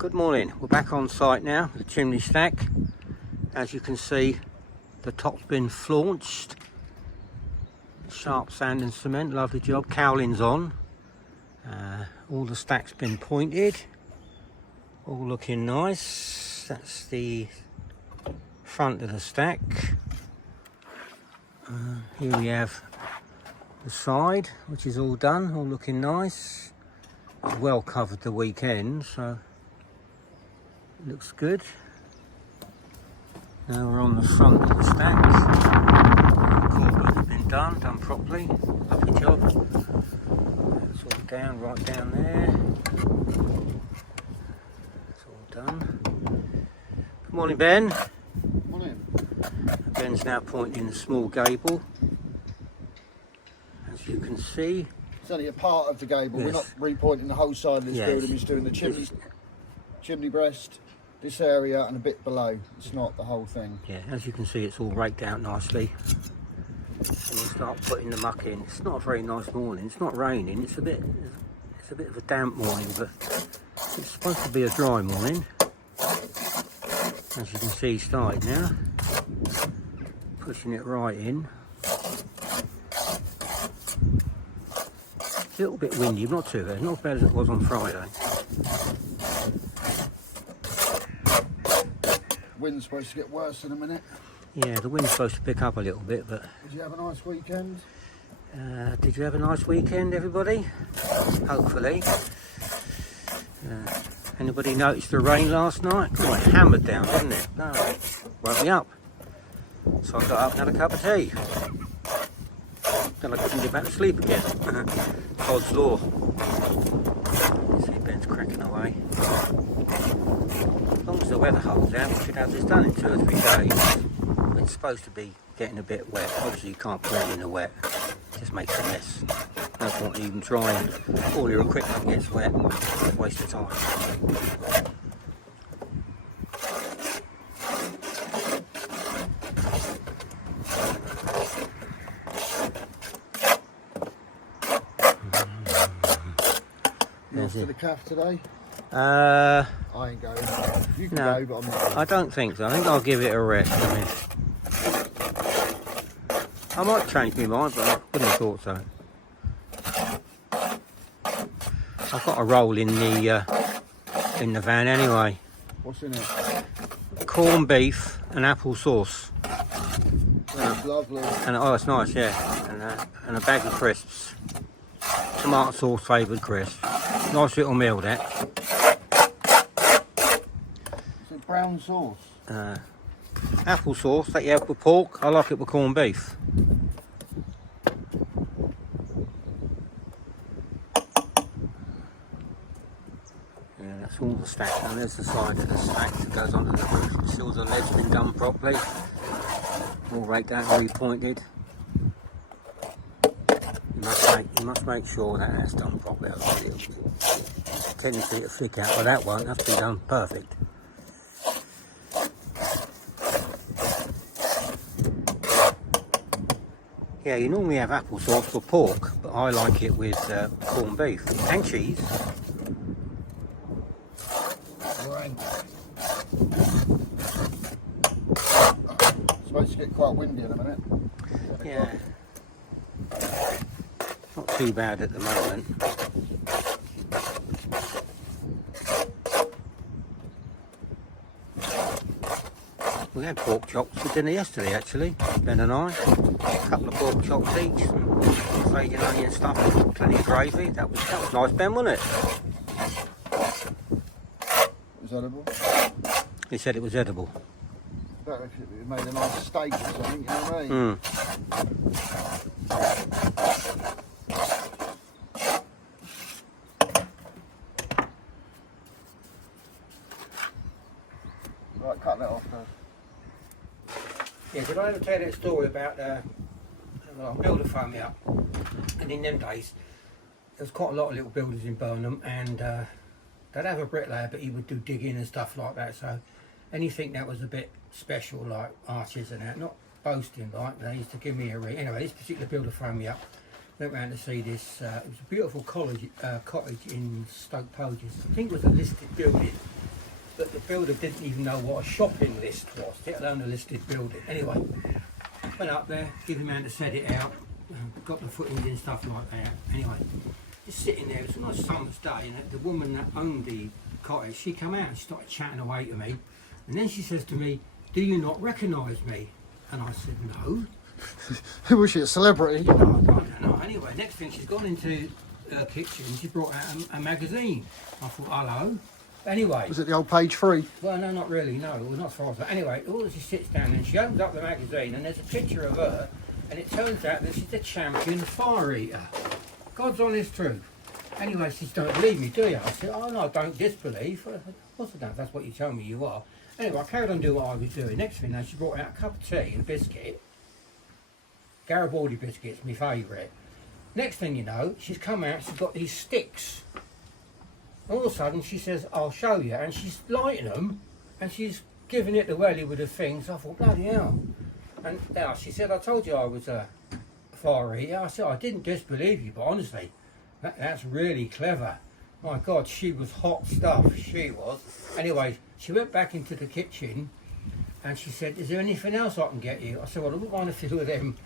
Good morning, we're back on site now, the chimney stack. As you can see, the top's been flaunched. Sharp sand and cement, lovely job. Cowling's on. All the stack's been pointed. All looking nice. That's the front of the stack. Here we have the side, which is all done, all looking nice. It's well covered the weekend, so it looks good. Now we're on the front of the stack. Corner has been done properly. Lovely job. It's all down, right down there. It's all done. Good morning, Ben. Morning. Ben's now pointing the small gable. As you can see. It's only a part of the gable. Yes. We're not repointing the whole side of this building. We're just doing the chimney breast, this area and a bit below. It's not the whole thing. Yeah, as you can see, it's all raked out nicely. And we'll start putting the muck in. It's not a very nice morning. It's not raining. It's a bit of a damp morning, but it's supposed to be a dry morning. As you can see, started now. Pushing it right in. It's a little bit windy, but not too bad. Not as bad as it was on Friday. Wind's supposed to get worse in a minute. Yeah, the wind's supposed to pick up a little bit, but... Did you have a nice weekend? Did you have a nice weekend, everybody? Hopefully. Anybody notice the rain last night? God, it hammered down, didn't it? No, woke me up. So I got up and had a cup of tea. Then I couldn't get back to sleep again. Todd's law. See, Ben's cracking away. As long as the weather holds out, we should have this done in 2 or 3 days. It's supposed to be getting a bit wet. Obviously you can't put it in the wet. It just makes a mess. No point even trying. All your equipment gets wet. Waste of time. You off to the calf today? I ain't going. You can No, go, but I'm not going. I don't think so. I think I'll give it a rest. I might change my mind, but I wouldn't have thought so. I've got a roll in the van anyway. What's in it? Corned beef and apple sauce. That's lovely. And oh, it's nice, yeah. And a bag of crisps. Tomato sauce flavoured crisps. Nice little meal, that. Is it brown sauce? Apple sauce that you have with pork. I like it with corned beef. Yeah, that's all the stack. And there's the side of the stack that goes onto the roof. You see all the lead's been done properly. All raked out and repointed. You must make sure that that's done properly. Tendency to flick out, but that won't have to be done perfect. Yeah, you normally have applesauce for pork, but I like it with corned beef and cheese. Right. It's supposed to get quite windy in a minute. Yeah. Not too bad at the moment. We had pork chops for dinner yesterday, actually, Ben and I. A couple of pork chops each, some faded onion stuff, plenty of gravy. That was nice, Ben, wasn't it? It was edible. He said it was edible. Better if it made a nice steak or something, you know what I mean? Mm. Right, cut that off first. Yeah, did I ever tell you that story about builder phoned me up? And in them days, there was quite a lot of little builders in Burnham, and they'd have a bricklayer, but he would do digging and stuff like that. So anything that was a bit special, like arches and that, not boasting, like they used to give me a ring. Anyway, this particular builder phoned me up. Went round to see this. It was a beautiful cottage in Stoke Poges. I think it was a listed building. that the builder didn't even know what a shopping list was, let alone a listed building. Anyway, went up there, give him a man to set it out, got the footings and stuff like that. Anyway, just sitting there, it was a nice summer's day, and the woman that owned the cottage, she come out and started chatting away to me, and then she says to me, "Do you not recognise me?" And I said, "No." Who was she, a celebrity? No, I don't know. Anyway, next thing, she's gone into her kitchen, she brought out a magazine. I thought, hello. Anyway. Was it the old page 3? Well, no, not really, no, well, not as far as that. Anyway, all she sits down and she opens up the magazine and there's a picture of her, and it turns out that she's the champion fire eater. God's honest truth. Anyway, she says, "Don't believe me, do you?" I said, "Oh no, I don't disbelieve." I said, "Of course I don't, that's what you tell me you are." Anyway, I carried on doing what I was doing. Next thing, she brought out a cup of tea and a biscuit. Garibaldi biscuits, my favourite. Next thing you know, she's come out, she's got these sticks. All of a sudden she says, "I'll show you," and she's lighting them and she's giving it to Welly with the things. I thought, bloody hell. And now she said, "I told you I was a fire eater." I said, "I didn't disbelieve you, but honestly, that's really clever." My God, she was hot stuff, she was. Anyway, she went back into the kitchen and she said, "Is there anything else I can get you?" I said, "Well, I wouldn't mind a few of them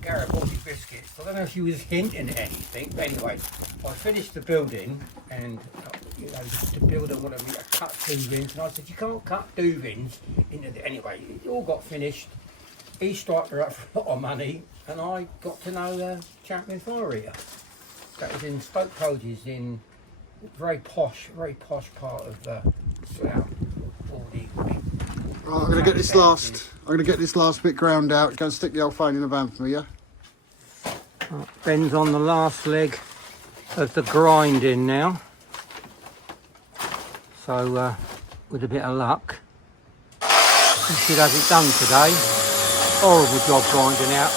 Garibaldi biscuits." I don't know if she was hinting at anything, but anyway, I finished the building, and you know, the builder wanted me to cut duvins, and I said, "You can't cut duvins into the..." Anyway, it all got finished. He striked her up for a lot of money, and I got to know champion fire eater. That was in Stoke Poges, in very posh part of Slough. All the big. Right, I'm gonna get this last bit ground out. Go and stick the old phone in the van for me, yeah? Ben's on the last leg of the grinding now. So with a bit of luck, he should have it done today. Horrible job grinding out.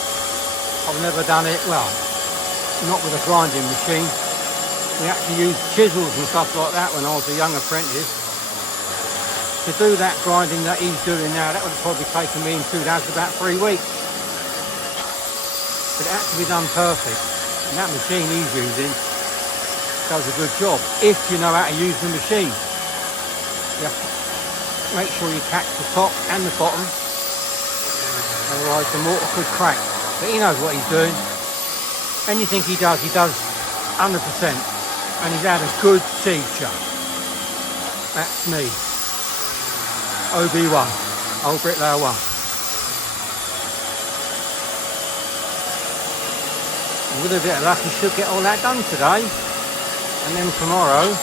I've never done it, well, not with a grinding machine. We actually used chisels and stuff like that when I was a young apprentice. To do that grinding that he's doing now, that would have probably taken me in 2 days about 3 weeks. But it had to be done perfect. And that machine he's using does a good job, if you know how to use the machine. You have to make sure you catch the top and the bottom, otherwise the mortar could crack. But he knows what he's doing. Anything he does 100%. And he's had a good teacher. That's me. OB1, Old Bricklayer 1. And with a bit of luck, he should get all that done today, and then tomorrow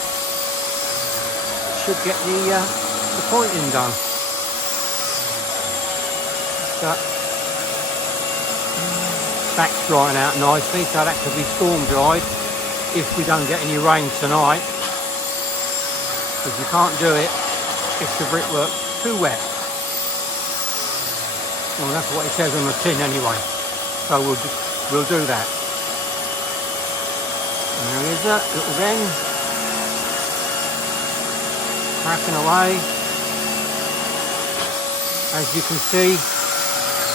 should get the pointing done. But back's drying out nicely, so that could be storm dried if we don't get any rain tonight, because you can't do it if the brickwork's too wet. Well, that's what it says on the tin anyway, so we'll do that. And there is that little Ben cracking away. As you can see,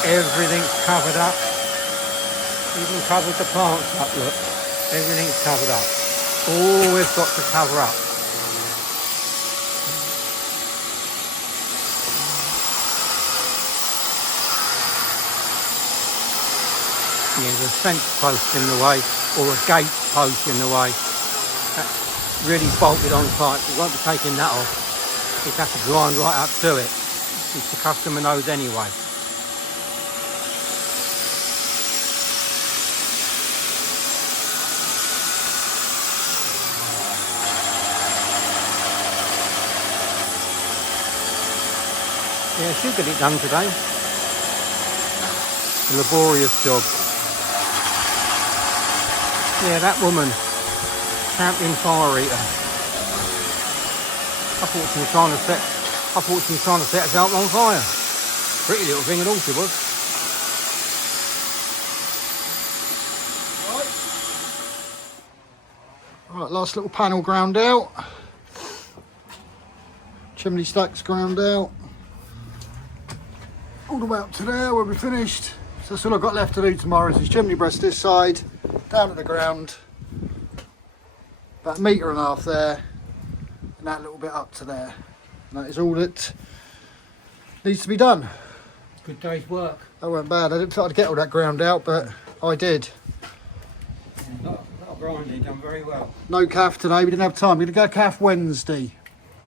everything's covered up. Even covered the plants up, look. Everything's covered up. All we've got to cover up. There's a fence post in the way, or a gate post in the way. That's really bolted on tight. We won't be taking that off. You'd have to grind right up to it, which the customer knows anyway. Yeah, should get it done today. A laborious job. Yeah, that woman, champion fire eater. I thought she was trying to set herself on fire. Pretty little thing and all she was. Right, last little panel ground out. Chimney stacks ground out. All the way up to there where we finished. So that's all I've got left to do tomorrow is this chimney breast this side, down at the ground, about 1.5 meters there, and that little bit up to there. And that is all that needs to be done. Good day's work. That weren't bad. I didn't think I'd get all that ground out, but I did. A lot of grinding, done very well. No calf today, we didn't have time. We're going to go calf Wednesday.